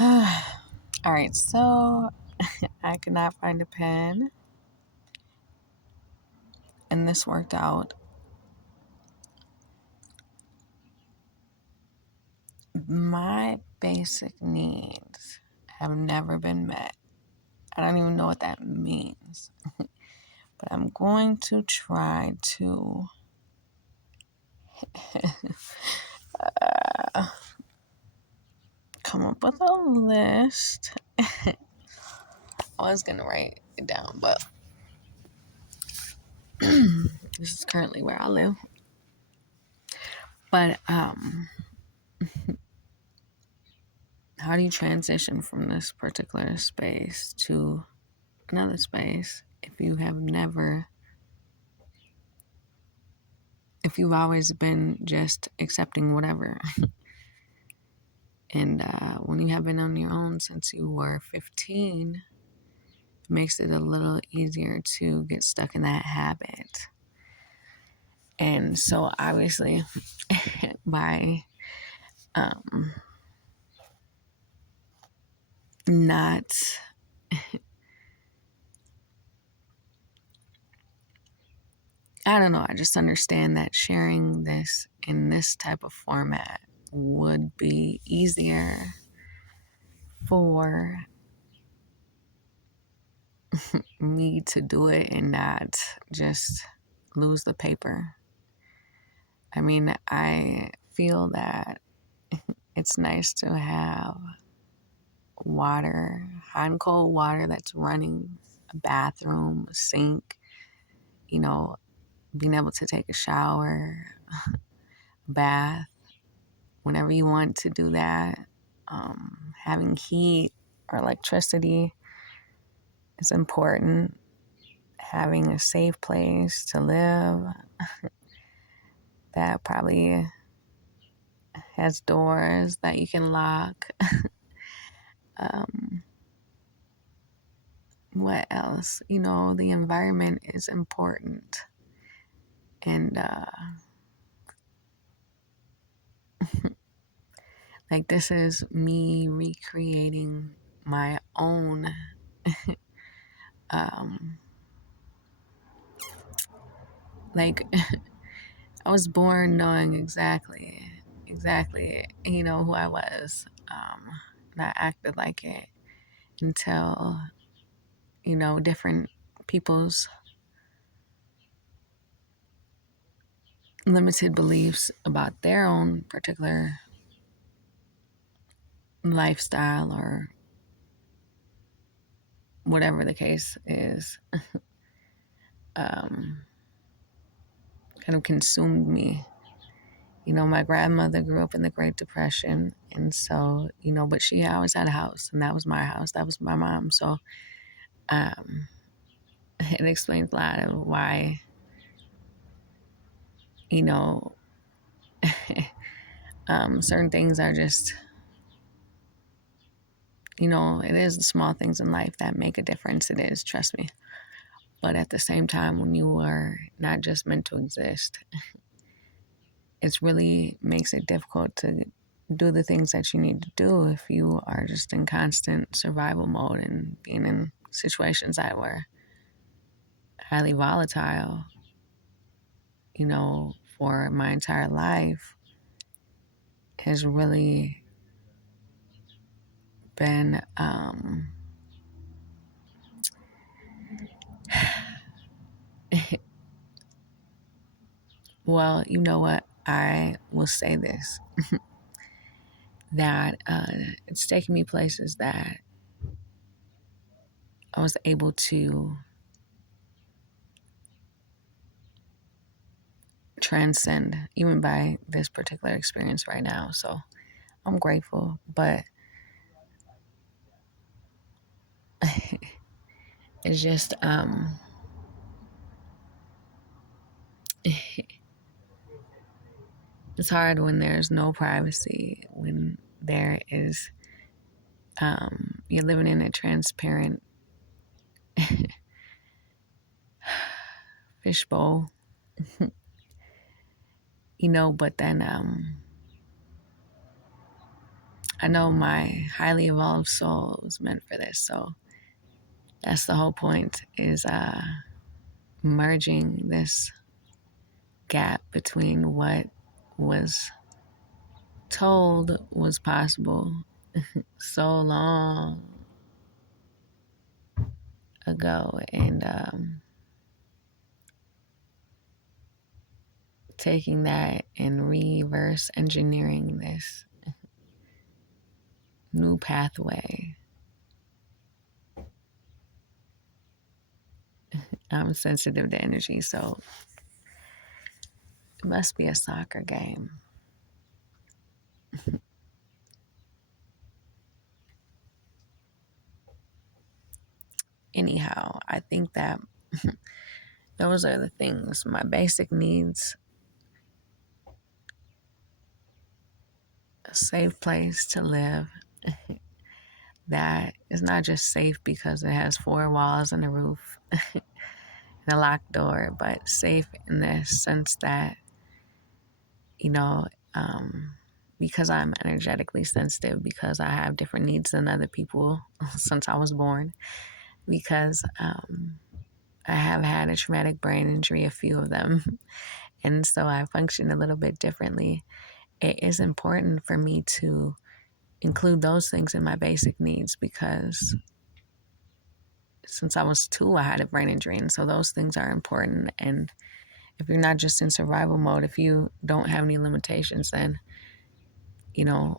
All right, so I could not find a pen, and this worked out. My basic needs have never been met. I don't even know what that means, but I'm going to try to come up with a list. I was going to write it down, but this is currently where I live. But how do you transition from this particular space to another space if you've always been just accepting whatever? And when you have been on your own since you were 15, it makes it a little easier to get stuck in that habit. And so, obviously, by not I don't know, I just understand that sharing this in this type of format would be easier for me to do it and not just lose the paper. I mean, I feel that it's nice to have water, hot and cold water that's running, a bathroom, a sink, you know, being able to take a shower, a bath, whenever you want to do that. Having heat or electricity is important. Having a safe place to live that probably has doors that you can lock. um, what else? The environment is important. And like, this is me recreating my own um, like I was born knowing exactly who I was. And I acted like it until different people's limited beliefs about their own particular lifestyle or whatever the case is, kind of consumed me. My grandmother grew up in the Great Depression, and so, but she always had a house, and that was my house. That was my mom. So, um, it explains a lot of why, you know, certain things are just, it is the small things in life that make a difference. It is, trust me. But at the same time, when you are not just meant to exist, it really makes it difficult to do the things that you need to do if you are just in constant survival mode and being in situations that were highly volatile, for my entire life has really been, well, you know what? I will say this that it's taken me places that I was able to transcend, even by this particular experience right now. So I'm grateful, but it's just, it's hard when there's no privacy, when there is, you're living in a transparent fishbowl, but then I know my highly evolved soul was meant for this. So that's the whole point, is merging this gap between what was told was possible so long ago, and taking that and reverse engineering this new pathway. I'm sensitive to energy, so it must be a soccer game. Anyhow, I think that those are the things. My basic needs: a safe place to live that is not just safe because it has four walls and a roof and a locked door, but safe in the sense that, you know, because I'm energetically sensitive, because I have different needs than other people since I was born, because I have had a traumatic brain injury, a few of them, and so I function a little bit differently. It is important for me to include those things in my basic needs, because since I was 2, I had a brain injury, and so those things are important. And if you're not just in survival mode, if you don't have any limitations, then, you know,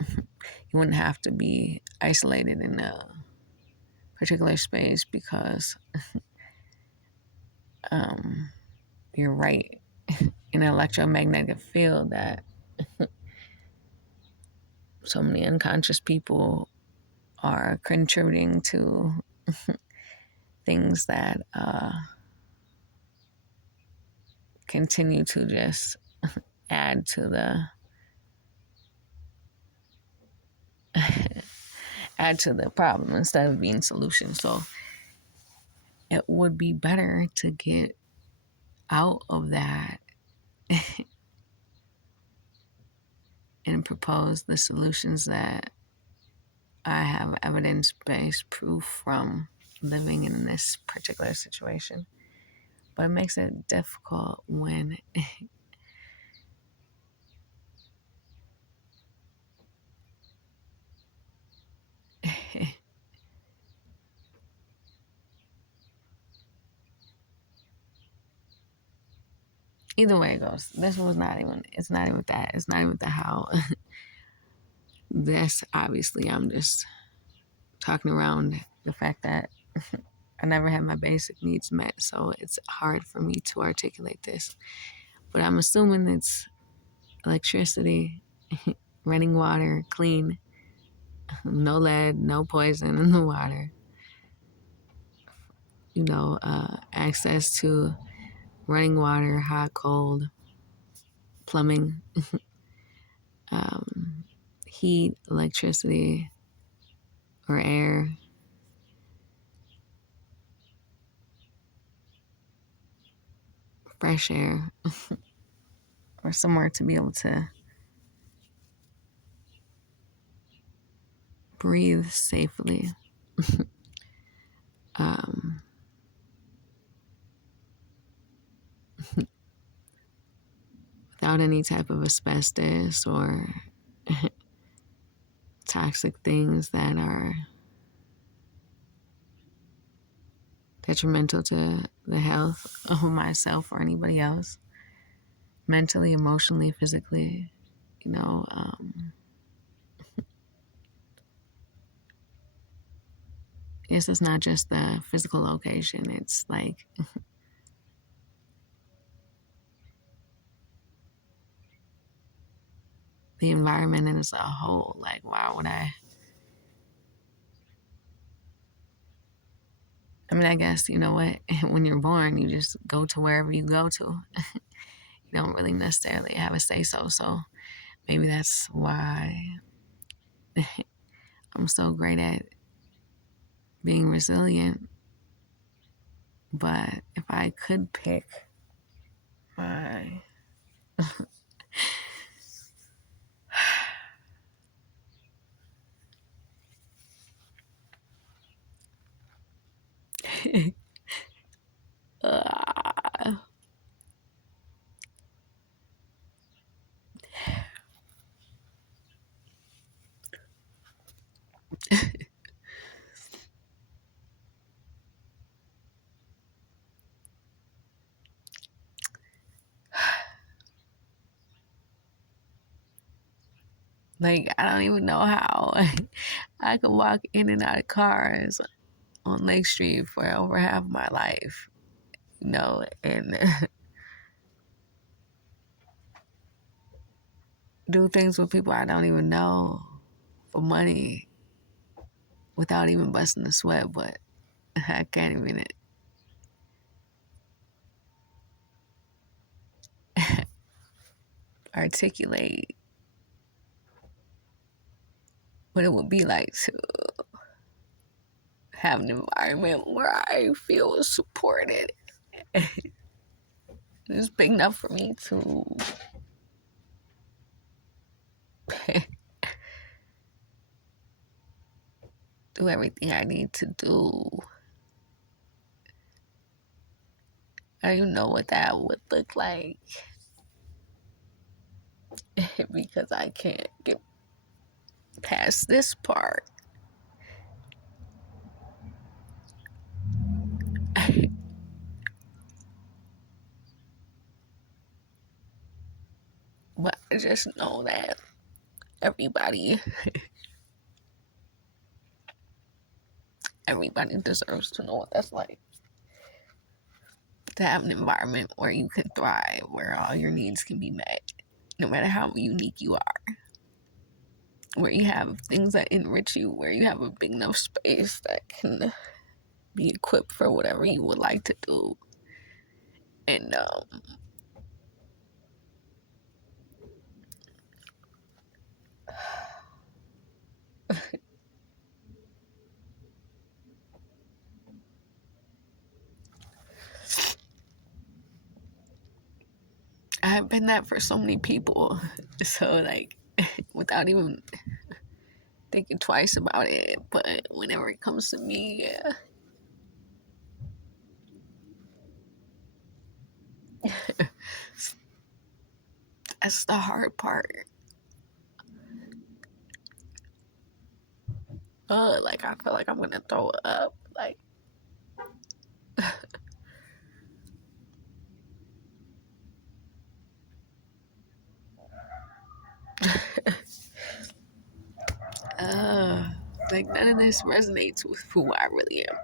you wouldn't have to be isolated in a particular space because you're right in an electromagnetic field that so many unconscious people are contributing to things that continue to just add to the add to the problem instead of being solution. So it would be better to get out of that and propose the solutions that I have evidence-based proof from living in this particular situation. But it makes it difficult when either way it goes. This was not even, it's not even that. It's not even the how. This, obviously, I'm just talking around the fact that I never had my basic needs met, so it's hard for me to articulate this. But I'm assuming it's electricity, running water, clean, no lead, no poison in the water, access to running water, hot, cold, plumbing, heat, electricity, or air, fresh air, or somewhere to be able to breathe safely. Without any type of asbestos or toxic things that are detrimental to the health of myself or anybody else, mentally, emotionally, physically. You know, this is not just the physical location. It's like the environment as a whole. Like, why would I mean, I guess, you know what? When you're born, you just go to wherever you go to. You don't really necessarily have a say so. So maybe that's why I'm so great at being resilient. But if I could pick my uh, like, I don't even know how I could walk in and out of cars on Lake Street for over half my life, you know, and do things with people I don't even know for money without even busting a sweat, but I can't even articulate what it would be like to have an environment where I feel supported. It's big enough for me to do everything I need to do. I don't even know what that would look like because I can't get past this part. But I just know that everybody everybody deserves to know what that's like. To have an environment where you can thrive, where all your needs can be met, no matter how unique you are. Where you have things that enrich you, where you have a big enough space that can be equipped for whatever you would like to do. And I've been that for so many people. So, like, without even thinking twice about it, but whenever it comes to me, that's the hard part. Like, I feel like I'm gonna throw up. Like, uh, like none of this resonates with who I really am.